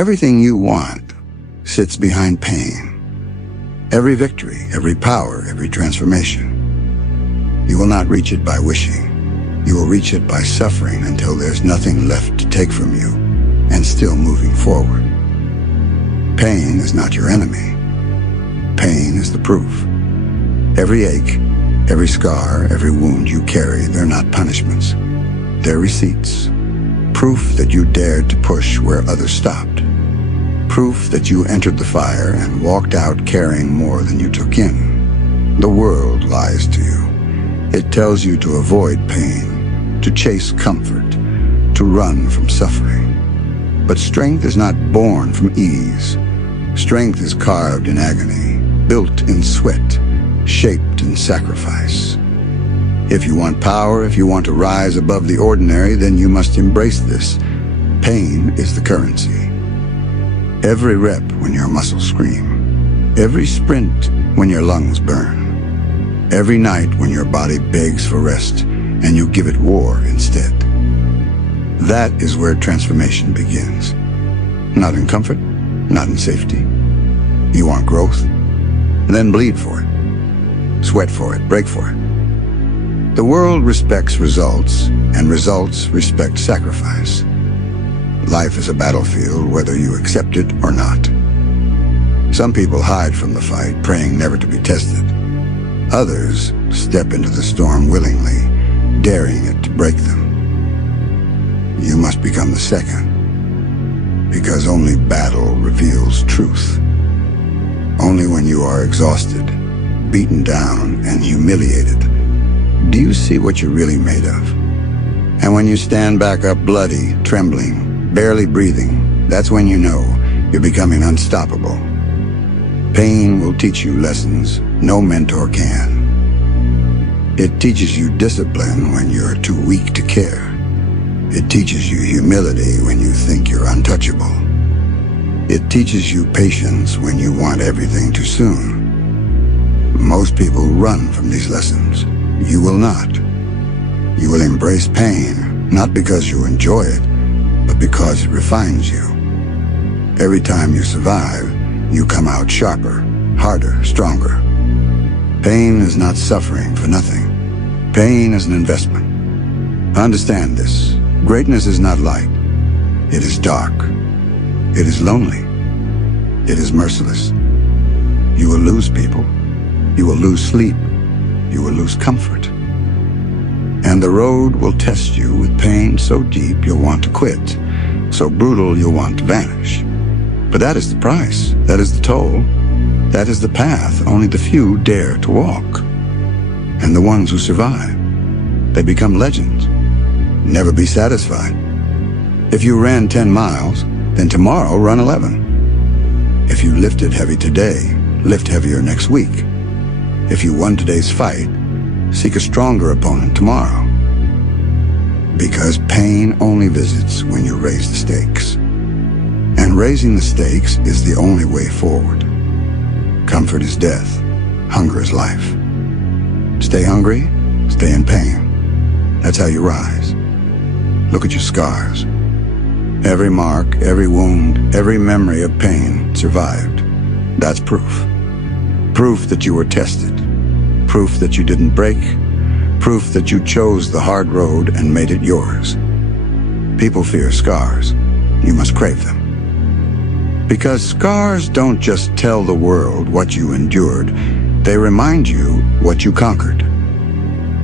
Everything you want sits behind pain. Every victory, every power, every transformation. You will not reach it by wishing. You will reach it by suffering until there's nothing left to take from you and still moving forward. Pain is not your enemy. Pain is the proof. Every ache, every scar, every wound you carry, they're not punishments. They're receipts. Proof that you dared to push where others stopped. Proof that you entered the fire and walked out carrying more than you took in. The world lies to you. It tells you to avoid pain, to chase comfort, to run from suffering. But strength is not born from ease. Strength is carved in agony, built in sweat, shaped in sacrifice. If you want power, if you want to rise above the ordinary, then you must embrace this. Pain is the currency. Every rep when your muscles scream. Every sprint when your lungs burn. Every night when your body begs for rest and you give it war instead. That is where transformation begins. Not in comfort, not in safety. You want growth? Then bleed for it. Sweat for it, break for it. The world respects results, and results respect sacrifice. Life is a battlefield, whether you accept it or not. Some people hide from the fight, praying never to be tested. Others step into the storm willingly, daring it to break them. You must become the second, because only battle reveals truth. Only when you are exhausted, beaten down, and humiliated, do you see what you're really made of. And when you stand back up bloody, trembling, barely breathing, that's when you know you're becoming unstoppable. Pain will teach you lessons no mentor can. It teaches you discipline when you're too weak to care. It teaches you humility when you think you're untouchable. It teaches you patience when you want everything too soon. Most people run from these lessons. You will not. You will embrace pain, not because you enjoy it, but because it refines you. Every time you survive, you come out sharper, harder, stronger. Pain is not suffering for nothing. Pain is an investment. Understand this. Greatness is not light. It is dark. It is lonely. It is merciless. You will lose people. You will lose sleep. You will lose comfort. And the road will test you with pain so deep you'll want to quit, so brutal you'll want to vanish. But that is the price. That is the toll. That is the path only the few dare to walk. And the ones who survive, they become legends. Never be satisfied. If you ran 10 miles, then tomorrow run 11. If you lifted heavy today, lift heavier next week. If you won today's fight, seek a stronger opponent tomorrow. Because pain only visits when you raise the stakes. And raising the stakes is the only way forward. Comfort is death. Hunger is life. Stay hungry, stay in pain. That's how you rise. Look at your scars. Every mark, every wound, every memory of pain survived. That's proof. Proof that you were tested. Proof that you didn't break. Proof that you chose the hard road and made it yours. People fear scars. You must crave them. Because scars don't just tell the world what you endured. They remind you what you conquered.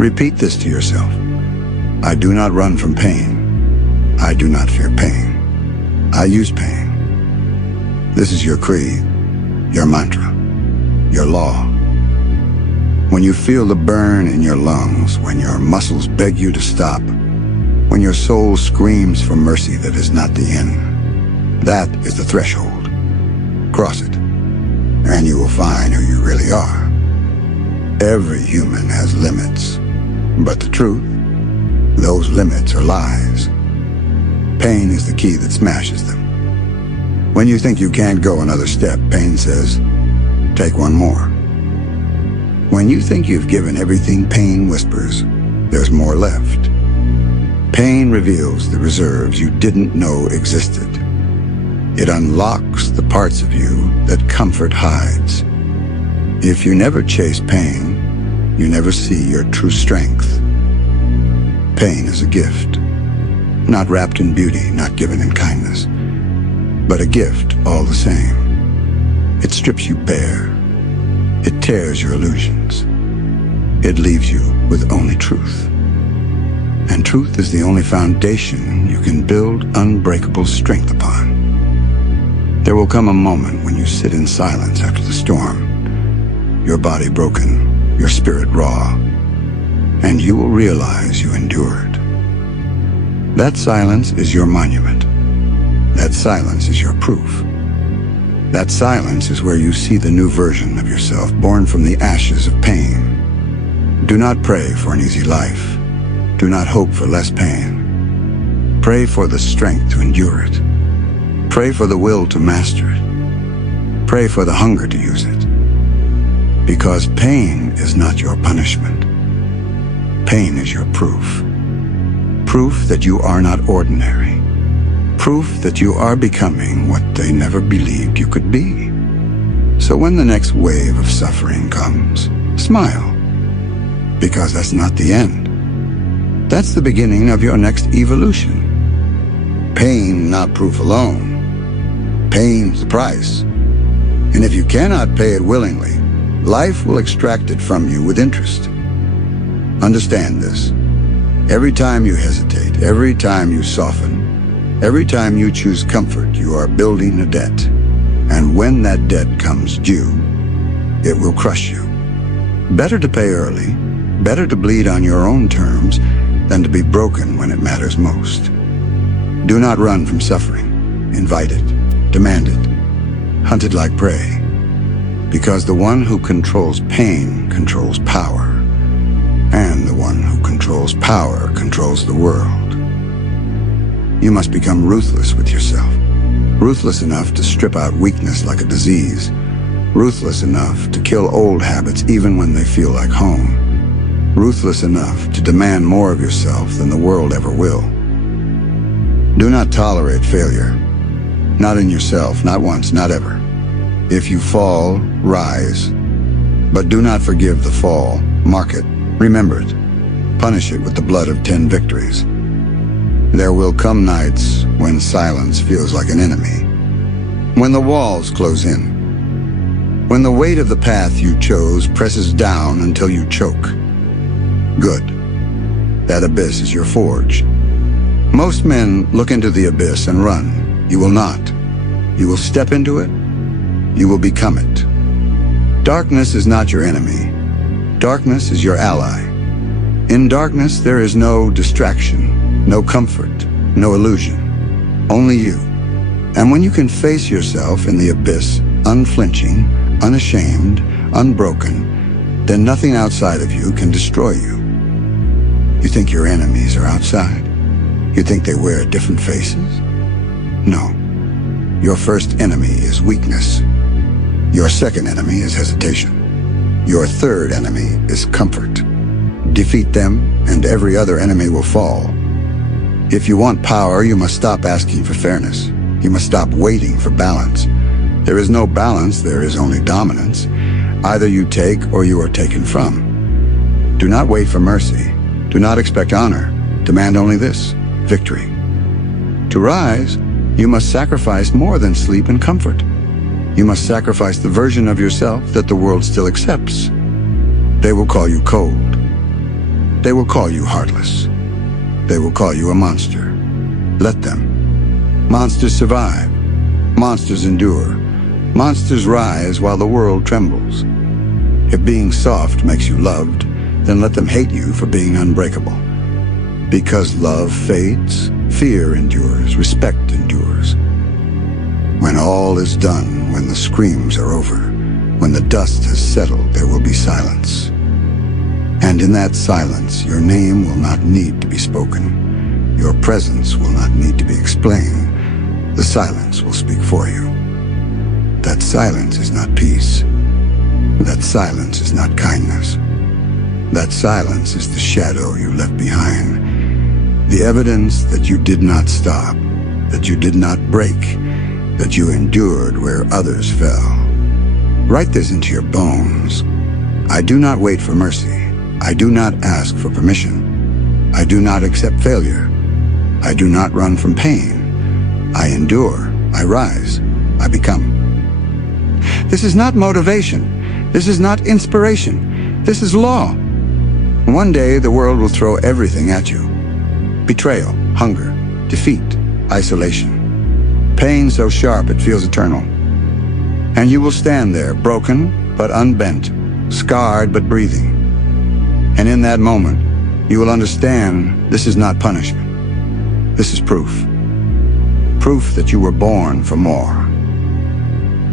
Repeat this to yourself. I do not run from pain. I do not fear pain. I use pain. This is your creed, your mantra, your law. When you feel the burn in your lungs, when your muscles beg you to stop, when your soul screams for mercy that is not the end, that is the threshold. Cross it, and you will find who you really are. Every human has limits, but the truth, those limits are lies. Pain is the key that smashes them. When you think you can't go another step, pain says, take one more. When you think you've given everything, pain whispers, there's more left. Pain reveals the reserves you didn't know existed. It unlocks the parts of you that comfort hides. If you never chase pain, you never see your true strength. Pain is a gift, not wrapped in beauty, not given in kindness, but a gift all the same. It strips you bare. It tears your illusions. It leaves you with only truth. And truth is the only foundation you can build unbreakable strength upon. There will come a moment when you sit in silence after the storm, your body broken, your spirit raw, and you will realize you endured. That silence is your monument. That silence is your proof. That silence is where you see the new version of yourself, born from the ashes of pain. Do not pray for an easy life. Do not hope for less pain. Pray for the strength to endure it. Pray for the will to master it. Pray for the hunger to use it. Because pain is not your punishment. Pain is your proof. Proof that you are not ordinary. Proof that you are becoming what they never believed you could be. So when the next wave of suffering comes, smile. Because that's not the end. That's the beginning of your next evolution. Pain, not proof alone. Pain's the price. And if you cannot pay it willingly, life will extract it from you with interest. Understand this. Every time you hesitate, every time you soften, every time you choose comfort, you are building a debt. And when that debt comes due, it will crush you. Better to pay early, better to bleed on your own terms than to be broken when it matters most. Do not run from suffering. Invite it. Demand it. Hunt it like prey. Because the one who controls pain controls power. And the one who controls power controls the world. You must become ruthless with yourself. Ruthless enough to strip out weakness like a disease. Ruthless enough to kill old habits even when they feel like home. Ruthless enough to demand more of yourself than the world ever will. Do not tolerate failure. Not in yourself, not once, not ever. If you fall, rise. But do not forgive the fall. Mark it. Remember it. Punish it with the blood of 10 victories. There will come nights when silence feels like an enemy. When the walls close in. When the weight of the path you chose presses down until you choke. Good. That abyss is your forge. Most men look into the abyss and run. You will not. You will step into it. You will become it. Darkness is not your enemy. Darkness is your ally. In darkness, there is no distraction, no comfort, no illusion. Only you. And when you can face yourself in the abyss, unflinching, unashamed, unbroken, then nothing outside of you can destroy you. You think your enemies are outside? You think they wear different faces? No. Your first enemy is weakness. Your second enemy is hesitation. Your third enemy is comfort. Defeat them, and every other enemy will fall. If you want power, you must stop asking for fairness. You must stop waiting for balance. There is no balance, there is only dominance. Either you take or you are taken from. Do not wait for mercy. Do not expect honor. Demand only this, victory. To rise, you must sacrifice more than sleep and comfort. You must sacrifice the version of yourself that the world still accepts. They will call you cold. They will call you heartless. They will call you a monster. Let them. Monsters survive. Monsters endure. Monsters rise while the world trembles. If being soft makes you loved, then let them hate you for being unbreakable. Because love fades, fear endures, respect endures. When all is done, when the screams are over, when the dust has settled, there will be silence. And in that silence, your name will not need to be spoken. Your presence will not need to be explained. The silence will speak for you. That silence is not peace. That silence is not kindness. That silence is the shadow you left behind. The evidence that you did not stop, that you did not break, that you endured where others fell. Write this into your bones. I do not wait for mercy. I do not ask for permission. I do not accept failure. I do not run from pain. I endure. I rise. I become. This is not motivation. This is not inspiration. This is law. One day the world will throw everything at you. Betrayal, hunger, defeat, isolation. Pain so sharp it feels eternal. And you will stand there, broken but unbent, scarred but breathing. And in that moment, you will understand this is not punishment. This is proof. Proof that you were born for more.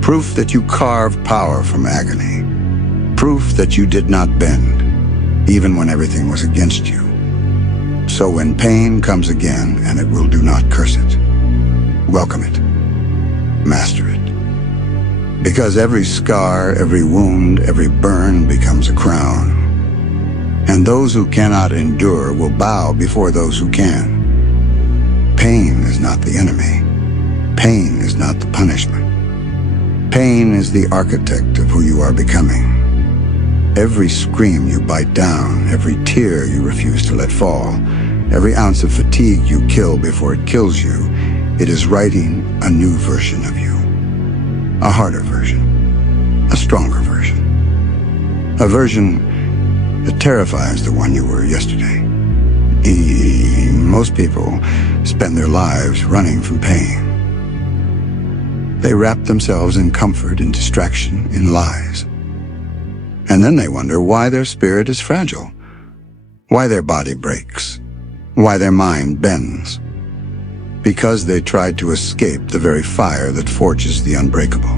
Proof that you carved power from agony. Proof that you did not bend, even when everything was against you. So when pain comes again, and it will, do not curse it. Welcome it. Master it. Because every scar, every wound, every burn becomes a crown. And those who cannot endure will bow before those who can. Pain is not the enemy. Pain is not the punishment. Pain is the architect of who you are becoming. Every scream you bite down, every tear you refuse to let fall, every ounce of fatigue you kill before it kills you, it is writing a new version of you. A harder version. A stronger version. A version that terrifies the one you were yesterday. Most people spend their lives running from pain. They wrap themselves in comfort, in distraction, in lies. And then they wonder why their spirit is fragile, why their body breaks, why their mind bends. Because they tried to escape the very fire that forges the unbreakable.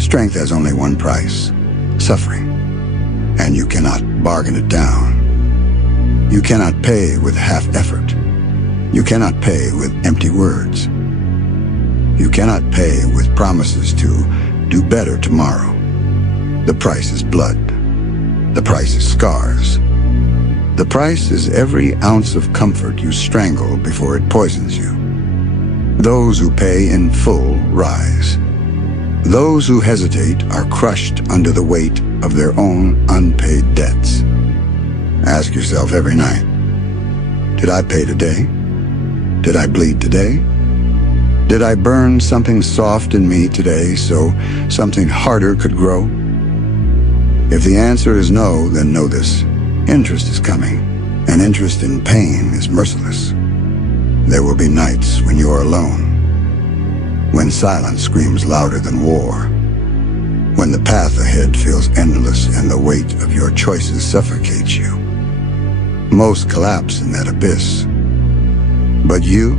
Strength has only one price: suffering. And you cannot bargain it down. You cannot pay with half effort. You cannot pay with empty words. You cannot pay with promises to do better tomorrow. The price is blood. The price is scars. The price is every ounce of comfort you strangle before it poisons you. Those who pay in full rise. Those who hesitate are crushed under the weight of their own unpaid debts. Ask yourself every night, did I pay today? Did I bleed today? Did I burn something soft in me today so something harder could grow? If the answer is no, then know this. Interest is coming, and interest in pain is merciless. There will be nights when you are alone, when silence screams louder than war, when the path ahead feels endless and the weight of your choices suffocates you. Most collapse in that abyss. But you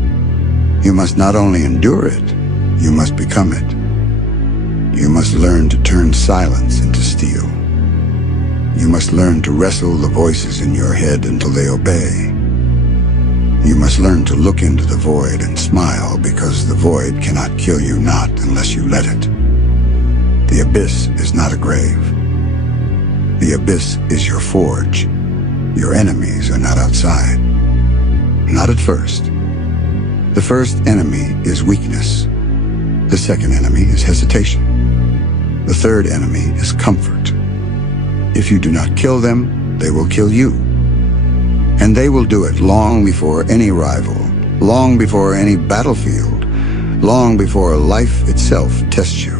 must not only endure it, you must become it. You must learn to turn silence into steel. You must learn to wrestle the voices in your head until they obey. You must learn to look into the void and smile, because the void cannot kill you not unless you let it. The abyss is not a grave. The abyss is your forge. Your enemies are not outside. Not at first. The first enemy is weakness. The second enemy is hesitation. The third enemy is comfort. If you do not kill them, they will kill you. And they will do it long before any rival, long before any battlefield, long before life itself tests you.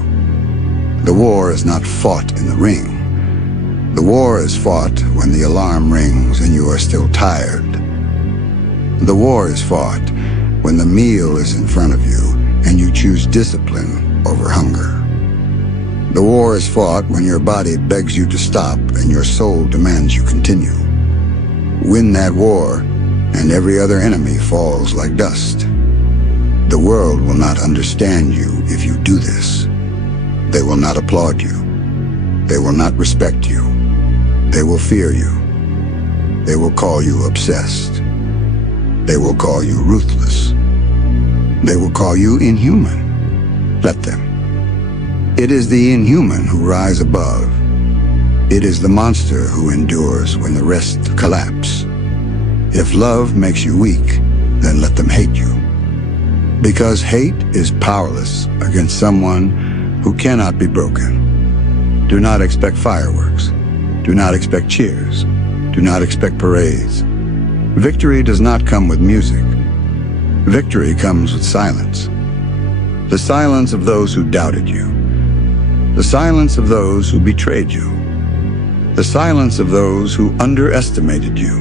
The war is not fought in the ring. The war is fought when the alarm rings and you are still tired. The war is fought when the meal is in front of you and you choose discipline over hunger. The war is fought when your body begs you to stop and your soul demands you continue. Win that war, and every other enemy falls like dust. The world will not understand you if you do this. They will not applaud you. They will not respect you. They will fear you. They will call you obsessed. They will call you ruthless. They will call you inhuman. Let them. It is the inhuman who rise above. It is the monster who endures when the rest collapse. If love makes you weak, then let them hate you. Because hate is powerless against someone who cannot be broken. Do not expect fireworks. Do not expect cheers. Do not expect parades. Victory does not come with music. Victory comes with silence. The silence of those who doubted you. The silence of those who betrayed you. The silence of those who underestimated you.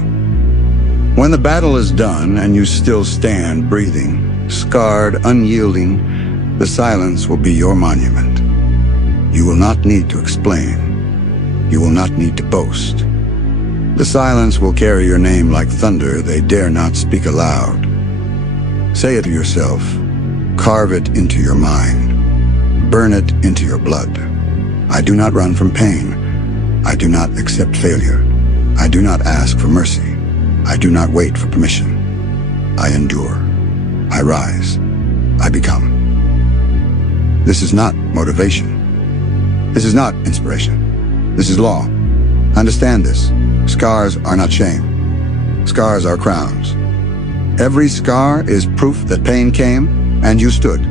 When the battle is done and you still stand breathing, scarred, unyielding, the silence will be your monument. You will not need to explain. You will not need to boast. The silence will carry your name like thunder they dare not speak aloud. Say it to yourself. Carve it into your mind. Burn it into your blood. I do not run from pain. I do not accept failure. I do not ask for mercy. I do not wait for permission. I endure. I rise. I become. This is not motivation. This is not inspiration. This is law. Understand this. Scars are not shame. Scars are crowns. Every scar is proof that pain came and you stood.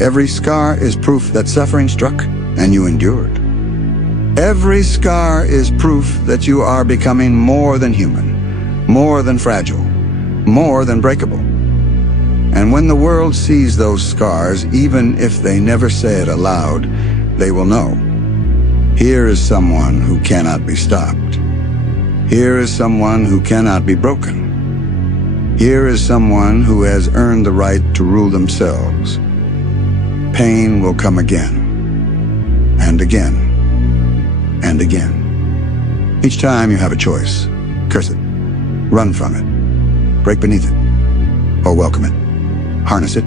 Every scar is proof that suffering struck and you endured. Every scar is proof that you are becoming more than human, more than fragile, more than breakable. And when the world sees those scars, even if they never say it aloud, they will know. Here is someone who cannot be stopped. Here is someone who cannot be broken. Here is someone who has earned the right to rule themselves. Pain will come again, and again, and again. Each time you have a choice. Curse it, run from it, break beneath it, or welcome it. Harness it,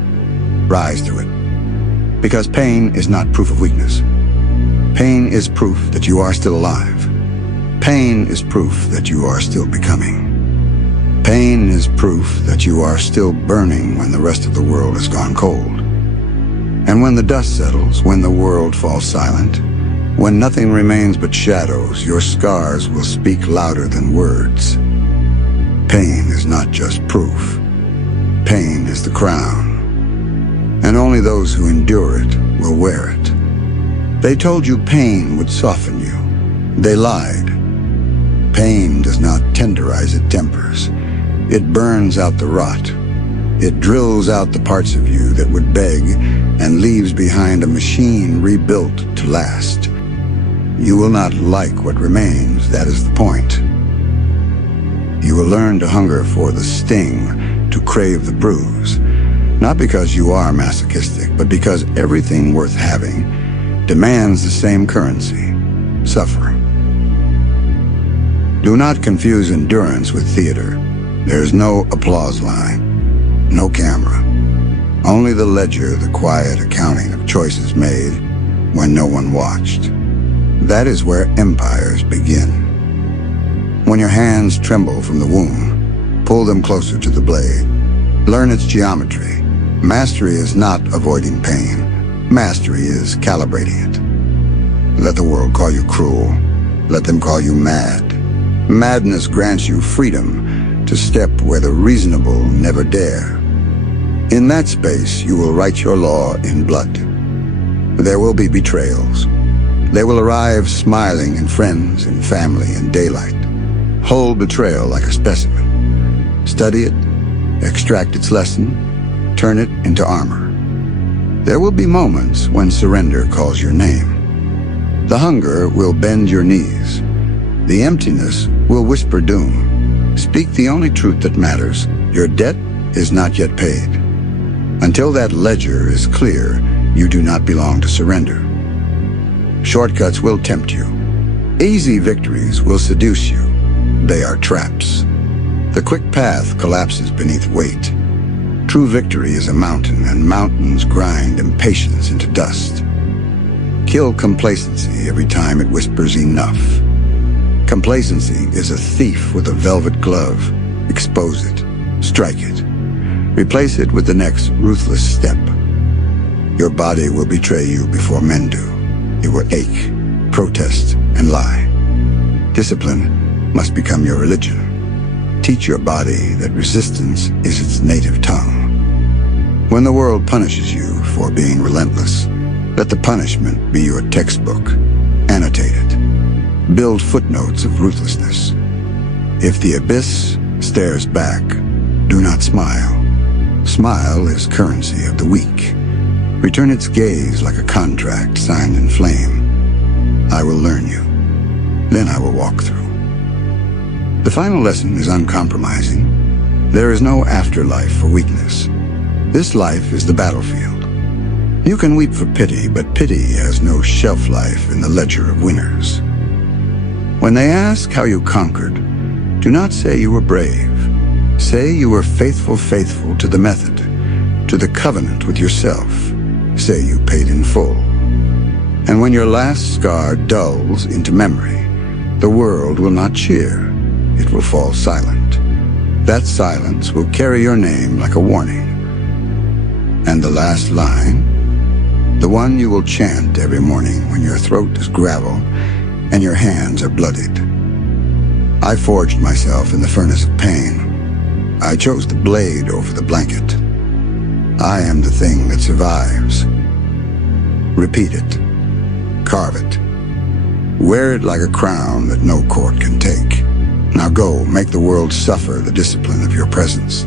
rise through it. Because pain is not proof of weakness. Pain is proof that you are still alive. Pain is proof that you are still becoming. Pain is proof that you are still burning when the rest of the world has gone cold. And when the dust settles, when the world falls silent, when nothing remains but shadows, your scars will speak louder than words. Pain is not just proof. Pain is the crown. And only those who endure it will wear it. They told you pain would soften you. They lied. Pain does not tenderize, it tempers. It burns out the rot. It drills out the parts of you that would beg and leaves behind a machine rebuilt to last. You will not like what remains, that is the point. You will learn to hunger for the sting, to crave the bruise, not because you are masochistic, but because everything worth having demands the same currency, suffering. Do not confuse endurance with theater. There is no applause line, no camera, only the ledger, the quiet accounting of choices made when no one watched. That is where empires begin. When your hands tremble from the womb, pull them closer to the blade. Learn its geometry. Mastery is not avoiding pain. Mastery is calibrating it. Let the world call you cruel. Let them call you mad. Madness grants you freedom to step where the reasonable never dare. In that space, you will write your law in blood. There will be betrayals. They will arrive smiling in friends, in family, in daylight. Hold betrayal like a specimen. Study it, extract its lesson, turn it into armor. There will be moments when surrender calls your name. The hunger will bend your knees. The emptiness will whisper doom. Speak the only truth that matters. Your debt is not yet paid. Until that ledger is clear, you do not belong to surrender. Shortcuts will tempt you. Easy victories will seduce you. They are traps. The quick path collapses beneath weight. True victory is a mountain, and mountains grind impatience into dust. Kill complacency every time it whispers enough. Complacency is a thief with a velvet glove. Expose it. Strike it. Replace it with the next ruthless step. Your body will betray you before men do. It will ache, protest, and lie. Discipline must become your religion. Teach your body that resistance is its native tongue. When the world punishes you for being relentless, let the punishment be your textbook. Annotate it. Build footnotes of ruthlessness. If the abyss stares back, do not smile. Smile is currency of the weak. Return its gaze like a contract signed in flame. I will learn you. Then I will walk through. The final lesson is uncompromising. There is no afterlife for weakness. This life is the battlefield. You can weep for pity, but pity has no shelf life in the ledger of winners. When they ask how you conquered, do not say you were brave. Say you were faithful to the method, to the covenant with yourself. Say you paid in full. And when your last scar dulls into memory, the world will not cheer. It will fall silent. That silence will carry your name like a warning. And the last line, the one you will chant every morning when your throat is gravel and your hands are bloodied. I forged myself in the furnace of pain. I chose the blade over the blanket. I am the thing that survives. Repeat it. Carve it. Wear it like a crown that no court can take. Now go, make the world suffer the discipline of your presence.